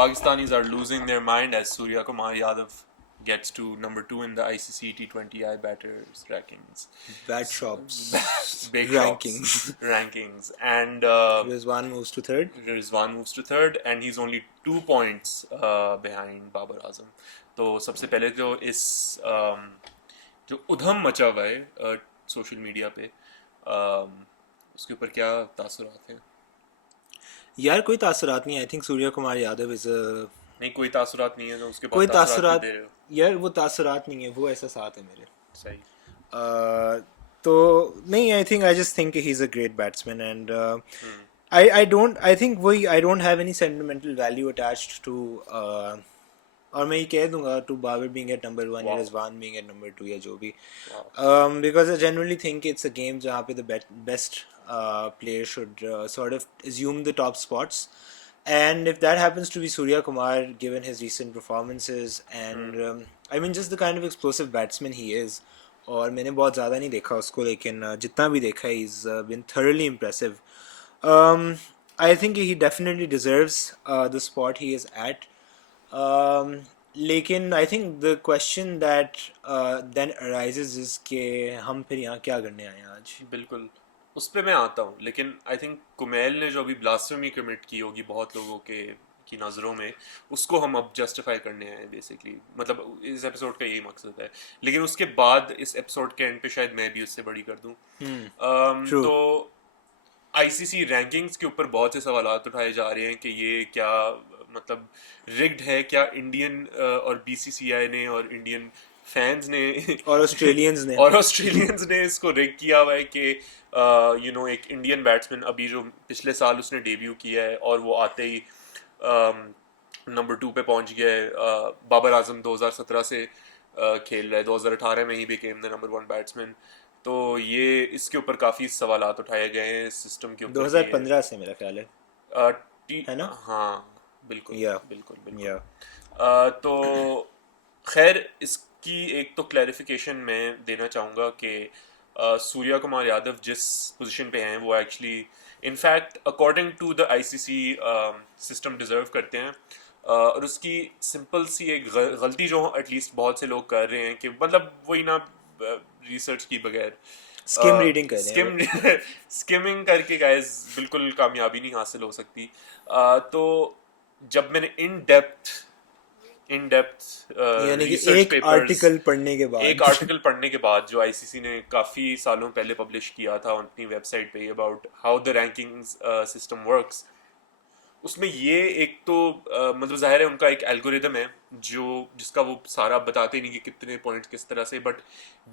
Pakistanis are losing their mind as Suryakumar Yadav gets to number 2 in the ICC T20I batters rankings. Bad shops. Big Rankings. Rankings. And Rizwan moves to third. Rizwan moves to third and he's only 2 points behind Babar Azam. तो सबसे पहले तो इस जो उधम मचा हुआ है social media पे उसके ऊपर क्या तासुरात हैं? यार कोई तासुरात नहीं. आई थिंक सूर्या कुमार यादव इज नहीं कोई तासुरात नहीं है तो उसके कोई बाद तासुरात दे रहे हो. यार वो तासुरात नहीं है, वो एहसासात है मेरे. सही. तो नहीं, I think I just think he is a great batsman and I think वही I don't have any sentimental value attached to और मैं ये कह दूंगा to Babar being at number 1 या रिजवान बीइंग एट नंबर 2 या जो भी, because I generally think it's a game जहाँ पे the best player should sort of assume the top spots, and if that happens to be Surya Kumar given his recent performances and I mean just the kind of explosive batsman he is, और मैंने बहुत ज़्यादा नहीं देखा उसको लेकिन जितना भी देखा है he's been thoroughly impressive. I think he definitely deserves the spot he is at. लेकिन I think the question that then arises is कि हम फिर यहाँ क्या करने आए हैं आज. बिल्कुल उस पर मैं आता हूँ, लेकिन आई थिंक कुमैल ने जो अभी ब्लास्फेमी कमिट की होगी बहुत लोगों की नज़रों में, उसको हम अब जस्टिफाई करने आए हैं बेसिकली. मतलब इस एपिसोड का यही मकसद है, लेकिन उसके बाद इस एपिसोड के एंड पे शायद मैं भी उससे बड़ी कर दूँ. तो आईसीसी रैंकिंग्स के ऊपर बहुत से सवालात उठाए जा रहे हैं कि ये क्या मतलब रिग्ड है, क्या इंडियन और बीसीसीआई ने और इंडियन फैंस ने और ऑस्ट्रेलियंस ने इसको रिग किया हुआ है कि यू नो एक इंडियन बैट्समैन अभी जो पिछले साल उसने डेब्यू किया है और वो आते ही नंबर 2 पे पहुंच गया है. बाबर आजम 2017 से खेल रहा है, 2018 में ही बिकेम द नंबर 1 बैट्समैन. तो ये इसके ऊपर काफ़ी सवालात उठाए गए हैं सिस्टम के ऊपर. 2015 से मेरा ख्याल है ना? हाँ बिल्कुल बिल्कुल. तो खैर इसकी एक तो क्लैरिफिकेशन मैं देना चाहूँगा कि सूर्या कुमार यादव जिस पोजीशन पे हैं वो actually in fact according to the ICC system deserve करते हैं. और उसकी सिंपल सी एक गलती जो एटलीस्ट बहुत से लोग कर रहे हैं कि मतलब वही ना रिसर्च की बगैर स्किम रीडिंग कर रहे हैं, स्किमिंग करके गाइस बिल्कुल कामयाबी नहीं हासिल हो सकती. तो जब मैंने इन डेप्थ यानी कि एक आर्टिकल पढ़ने के बाद जो आईसीसी ने काफ़ी सालों पहले पब्लिश किया था अपनी वेबसाइट पे about how the rankings system works, उसमें ये एक तो मतलब जाहिर है उनका एक एल्गोरिदम है जिसका वो सारा बताते नहीं कि कितने पॉइंट्स किस तरह से, बट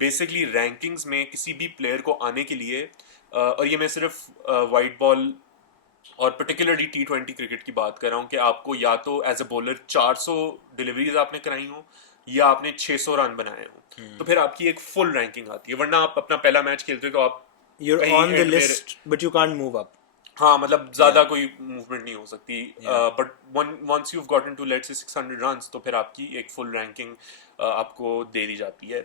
बेसिकली रैंकिंग्स में किसी भी प्लेयर को आने के लिए और ये मैं सिर्फ वाइट बॉल और पर्टिकुलरली T20 क्रिकेट की बात कर रहा हूँ कि आपको या तो एज अ बॉलर 400 डिलीवरीज आपने कराई हो या आपने 600 रन बनाए हो, तो फिर आपकी एक फुल रैंकिंग आती है. वरना आप अपना पहला मैच खेलते हो तो आप you're on the list but you can't move up. हाँ मतलब ज़्यादा कोई मूवमेंट नहीं हो सकती, but once you've gotten to let's say 600 runs तो फिर आपकी एक फुल रैंकिंग आपको दे दी जाती है.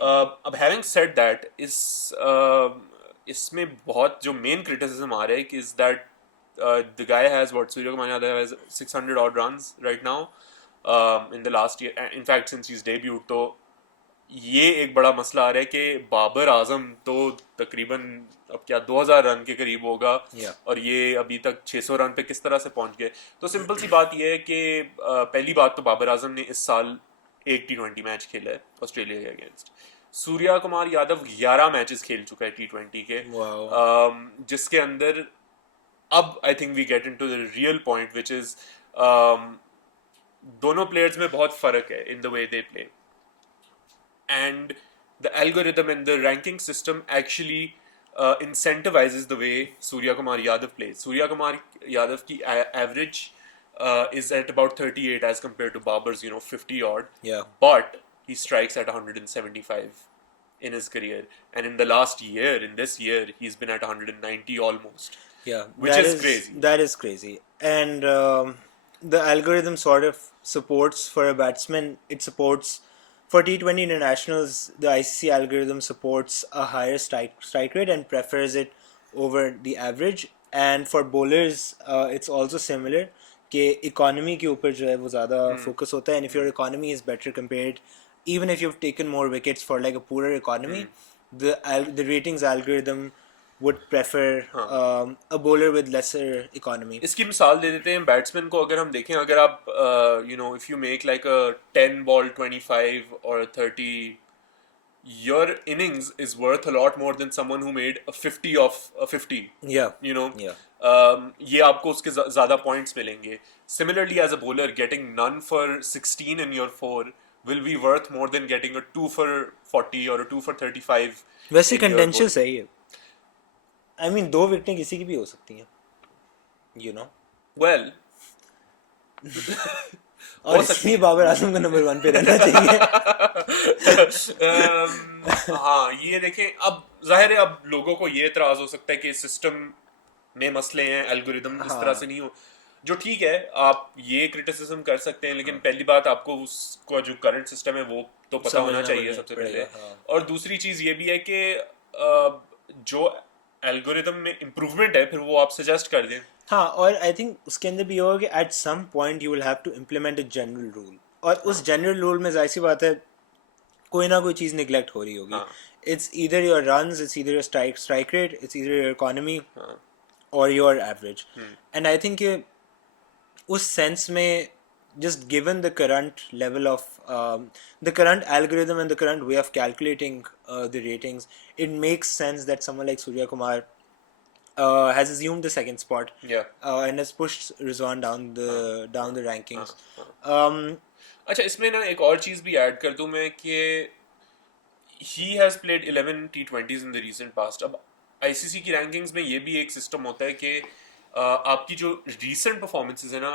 अब हैविंग सेड दैट इसमें बहुत जो मेन क्रिटिसिज्म आ रहा है कि is that the guy has Suryakumar Yadav has 600 odd runs right now in the last year. In fact, since he's debuted, तो ये एक बड़ा मसला आ रहा है कि बाबर आजम तो तकरीबन अब क्या 2000 रन के करीब होगा और ये अभी तक 600 रन पे किस तरह से पहुंच गए. तो सिंपल सी बात ये है कि पहली बात तो बाबर आजम ने इस साल एक T20 मैच खेला है ऑस्ट्रेलिया के अगेंस्ट. सूर्या कुमार यादव 11 मैचेस खेल चुका है T20 के, जिसके अंदर अब I think we get into the real point which is दोनों प्लेयर्स में बहुत फर्क है in the way they play, and the algorithm and the ranking system actually incentivizes the way Surya Kumar Yadav plays. Surya Kumar Yadav की average is at about 38 as compared to Babar's 50 odd. Yeah. But he strikes at 175 in his career, and in the last year, in this year, he's been at 190 almost. Yeah, which is crazy. That is crazy, and the algorithm sort of supports for a batsman. It supports for T20 internationals. The ICC algorithm supports a higher strike rate and prefers it over the average. And for bowlers, it's also similar. कि इकोनॉमी के ऊपर जो है वो ज़्यादा फोकस होता है, and if your economy is better compared, even if you've taken more wickets for like a poorer economy, the ratings algorithm would prefer a bowler with lesser economy. इसकी मिसाल दे देते हैं बैट्समैन को. अगर हम देखें, अगर आप if you make like a 10 ball 25 or 30, your innings is worth a lot more than someone who made a 50 of a 50. Yeah, you know yeah. ये आपको उसके ज़्यादा पॉइंट्स मिलेंगे. Similarly, as a bowler, getting none for 16 in your 4 will be worth more than getting a 2 for 40 or a 2 for 35 वैसे in your 4. कंटेंशियस है ये. I mean, 2 विकेटें किसी की भी हो सकती हैं, you know. Well, और इसलिए बाबर आजम को नंबर 1 पे रहना चाहिए. हाँ, ये देखें, अब जाहिर है अब लोगों को ये एतराज़ हो सकता है कि सिस्टम में मसले हैं, एल्गोरिदम इस तरह से नहीं हो, जो ठीक है, आप ये क्रिटिसिज्म कर सकते हैं, लेकिन पहली बात आपको उसका जो करंट सिस्टम है वो तो पता होना चाहिए सबसे पहले. और दूसरी चीज़ ये भी है कि जो एल्गोरिदम में इम्प्रूवमेंट है फिर वो आप सजेस्ट कर दें. हाँ, और आई थिंक उसके अंदर भी ये होगा कि at some point you will have to implement a general rule, और उस जनरल रूल में जाहिर सी बात है कोई ना कोई चीज़ निगलेक्ट हो रही होगी. It's either your runs, it's either your strike rate, it's either your economy और your average. And I think उस सेंस में just given the current level of the current algorithm and the current way of calculating the ratings, it makes sense that someone like Suryakumar has assumed the second spot, and has pushed Rizwan down the rankings. अच्छा, इसमें ना एक और चीज़ भी ऐड कर दूं मैं कि he has played 11 T20s in the recent past. अब ICC की रैंकिंग्स में ये भी एक सिस्टम होता है कि आपकी जो recent performances है ना,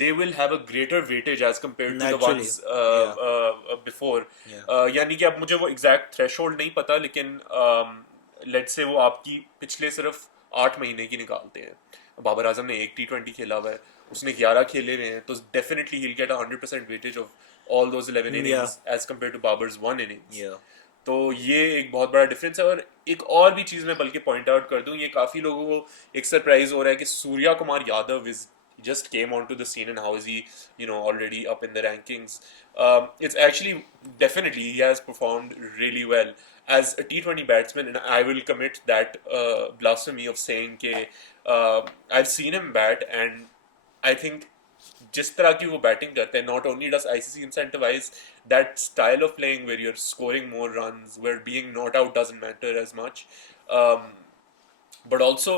they will have a greater weightage as compared to the ones before. यानी कि अब मुझे वो exact threshold नहीं पता, लेकिन let's say वो आपकी पिछले सिर्फ 8 महीने की निकालते हैं. बाबर आजम ने 1 T20 खेला हुआ है, उसने 11 खेले हुए हैं, तो definitely he'll get 100% weightage of all those 11 innings as compared to Babar's 1 innings. तो ये एक बहुत बड़ा डिफरेंस है. और एक और भी चीज़ मैं बल्कि पॉइंट आउट कर दूं, ये काफ़ी लोगों को एक सरप्राइज हो रहा है कि सूर्या Kumar Yadav is just came onto the scene, and how is he, already up in the rankings. It's actually, definitely, he has performed really well as a T20 batsman, and I will commit that blasphemy of saying that I've seen him bat, and I think जिस तरह की वो बैटिंग करते हैं, not only does ICC incentivize that style of playing where you're scoring more runs, where being not out doesn't matter as much, but also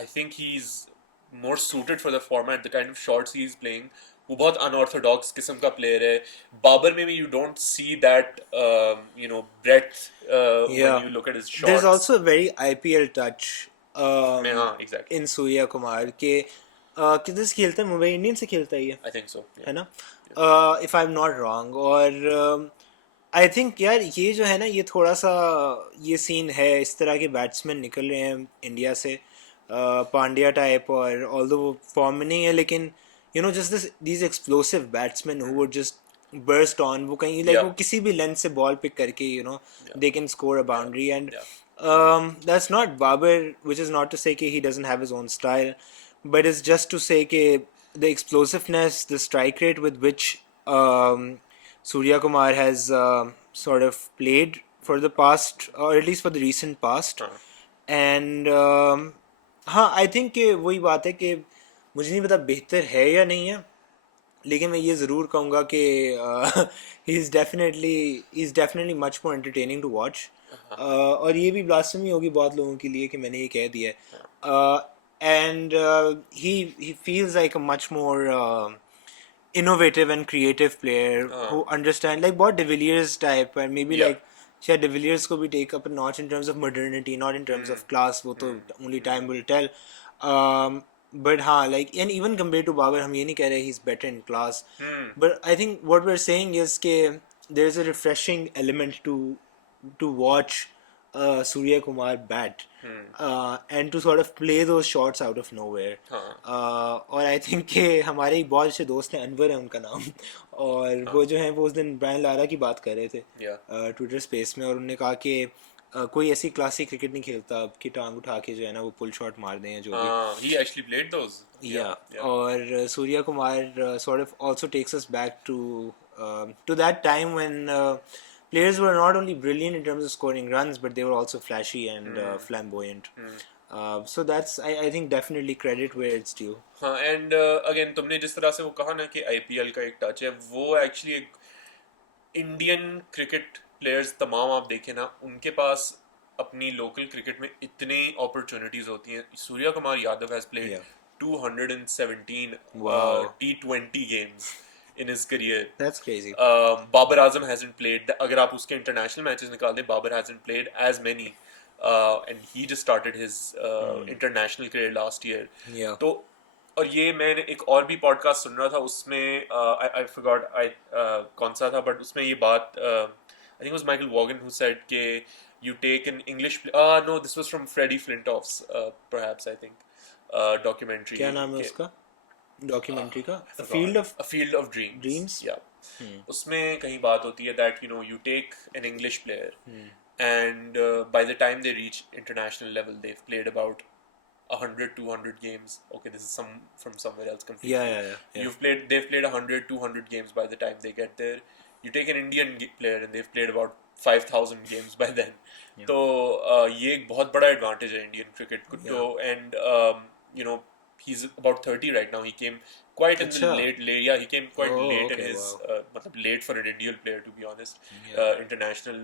I think he's more suited for the format, the kind of shots he's playing. वो बहुत unorthodox किस्म का player है. बाबर में भी you don't see that breadth when you look at his shots. There's also a very IPL touch exactly. in Surya Kumar के किधर से खेलता है, मुंबई इंडियंस से खेलता है ये, I think so, है ना, if I'm not wrong. और आई थिंक यार ये जो है ना, ये थोड़ा सा ये सीन है, इस तरह के बैट्समैन निकल रहे हैं इंडिया से, पांड्या टाइप, और ऑल्दो वो फॉर्म में नहीं है, लेकिन just these explosive batsman who would just burst on, वो कहीं लाइक वो किसी भी लेंथ से बॉल पिक करके they can score a boundary. And that's not Babar, which is not to say कि he doesn't have his own style, but it's just to say कि the explosiveness, the strike rate with which Surya Kumar has sort of played for the past, or at least for the recent past, and हाँ, I think कि वही बात है कि मुझे नहीं पता बेहतर है या नहीं है, लेकिन मैं ये ज़रूर कहूँगा कि he is definitely much more entertaining to watch. और ये भी ब्लास्फेमी होगी बहुत लोगों के लिए कि मैंने ये कह दिया है. And he feels like a much more innovative and creative player who understand, like बहुत De Villiers type, and maybe like शायद De Villiers को भी take up a notch in terms of modernity, not in terms of class, वो तो only time will tell. But हाँ, like, and even compared to Babar, हम ये नहीं कह रहे he's better in class, but I think what we're saying is कि there's a refreshing element to watch Surya Kumar bat, and to sort of play those shots out of nowhere. और I think कि हमारे एक बहुत अच्छे दोस्त हैं, अनवर है उनका नाम, और वो जो है वो उस दिन ब्रायन लारा की बात कर रहे थे ट्विटर स्पेस में, और उन्होंने कहा कि कोई ऐसी क्लासिक क्रिकेट नहीं खेलता अब कि टांग उठा के जो है ना वो पुल शॉट मार दें या जो भी. He actually played those. Yeah, Yeah. or Surya Kumar sort of also takes us back to that time when players were not only brilliant in terms of scoring runs, but they were also flashy and flamboyant. So that's I think definitely credit where it's due. हाँ and again तुमने जिस तरह से वो कहा ना कि आईपीएल का एक टच है, वो एक्चुअली एक इंडियन क्रिकेट प्लेयर्स तमाम आप देखें ना, उनके पास अपनी लोकल क्रिकेट में इतनी अपॉर्चुनिटीज होती हैं. सूर्या Kumar Yadav has played Yeah. 217 Wow. T20 games in his career. That's crazy. Babar Azam hasn't played. अगर आप उसके international matches निकाल दें, Babar hasn't played as many. And he just started his international career last year. Yeah. तो और ये मैंने एक और भी पॉडकास्ट सुन रहा था, उसमें आई फॉरगॉट कौन सा था, बट उसमें ये बात I think was Michael Vaughan who said कि you take an English no this was from Freddie Flintoff's perhaps I think documentary. क्या नाम है उसका डॉक्यूमेंट्री का? A Field of Dreams. Dreams? Yeah. उसमें कहीं बात होती है that you take an English player and by the time they reach international level they've played about 100-200 games. Okay, this is from somewhere else completely. Yeah. They've played 100-200 games by the time they get there. You take an Indian player and they've played about 5,000 games by then. तो ये एक बहुत बड़ा advantage है Indian cricket को. तो and he's about 30 right now. He came quite in the late. Yeah, he came quite late in his. मतलब late for an Indian player to be honest. International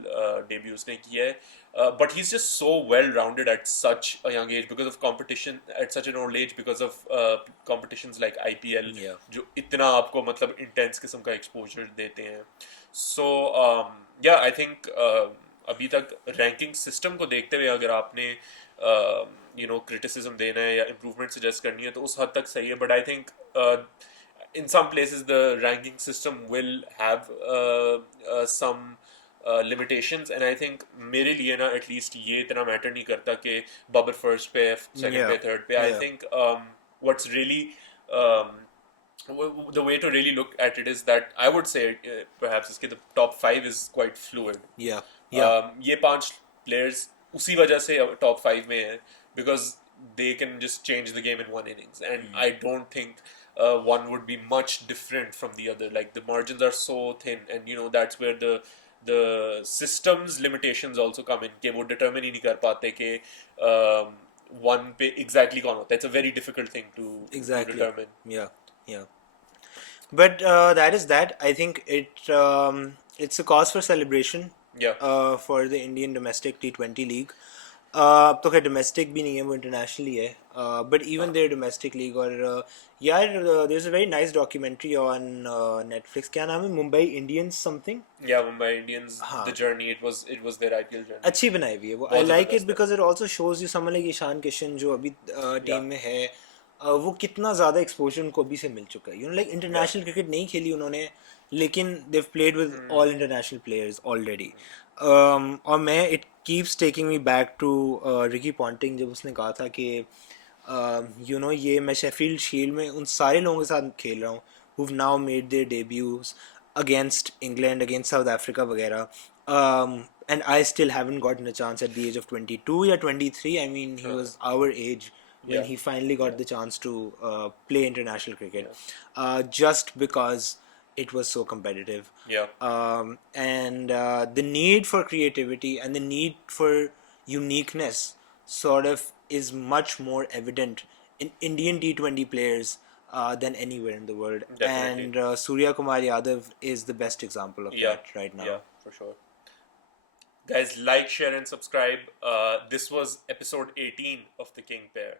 debut उसने किया है. But he's just so well-rounded at such a young age because of competition at such an old age because of competitions like IPL जो इतना आपको मतलब intense किस्म का exposure देते हैं. So yeah, I think अभी तक ranking system को देखते हुए अगर आपने criticism देना है या improvement suggest करनी है तो उस हद तक सही है. But I think in some places the ranking system will have some limitations, and I think मेरे लिए ना at least ये इतना matter नहीं करता कि बाबर first पे, second पे, third पे. I think what's really the way to really look at it is that I would say perhaps इसके the top 5 is quite fluid. ये 5 players उसी वजह से top 5 में है because they can just change the game in one innings, and I don't think one would be much different from the other. Like the margins are so thin, and that's where the system's limitations also come in कि वो determine ही नहीं कर पाते कि one पे exactly कौन होता है. It's a very difficult thing to determine. Yeah. But that is that. I think it's a cause for celebration. For the Indian domestic T20 league. तो खैर domestic भी नहीं है, वो internationally है. But even their domestic league और यार there's a very nice documentary on Netflix. क्या नाम है? Mumbai Indians something. Yeah, Mumbai Indians. The journey. It was their IPL journey. अच्छी बनाई हुई है वो. I like it because it also shows you someone like Ishan किशन जो अभी टीम में है. वो कितना ज़्यादा एक्सपोजर उनको अभी से मिल चुका है. लाइक इंटरनेशनल क्रिकेट नहीं खेली उन्होंने, लेकिन they've played with all international players already. और मैं it keeps taking me back to Ricky Ponting जब उसने कहा था कि ये मैं शेफील्ड शील्ड में उन सारे लोगों के साथ खेल रहा हूँ who've now made their debuts against England, against South Africa वगैरह. And I still haven't gotten a chance at the age of 22 or 23. I mean, he was our age when he finally got the chance to play international cricket, just because it was so competitive. And the need for creativity and the need for uniqueness sort of is much more evident in Indian T20 players than anywhere in the world. Definitely. And Suryakumar Yadav is the best example of that right now. Yeah, for sure. Guys, like, share and subscribe. This was episode 18 of The King Pair.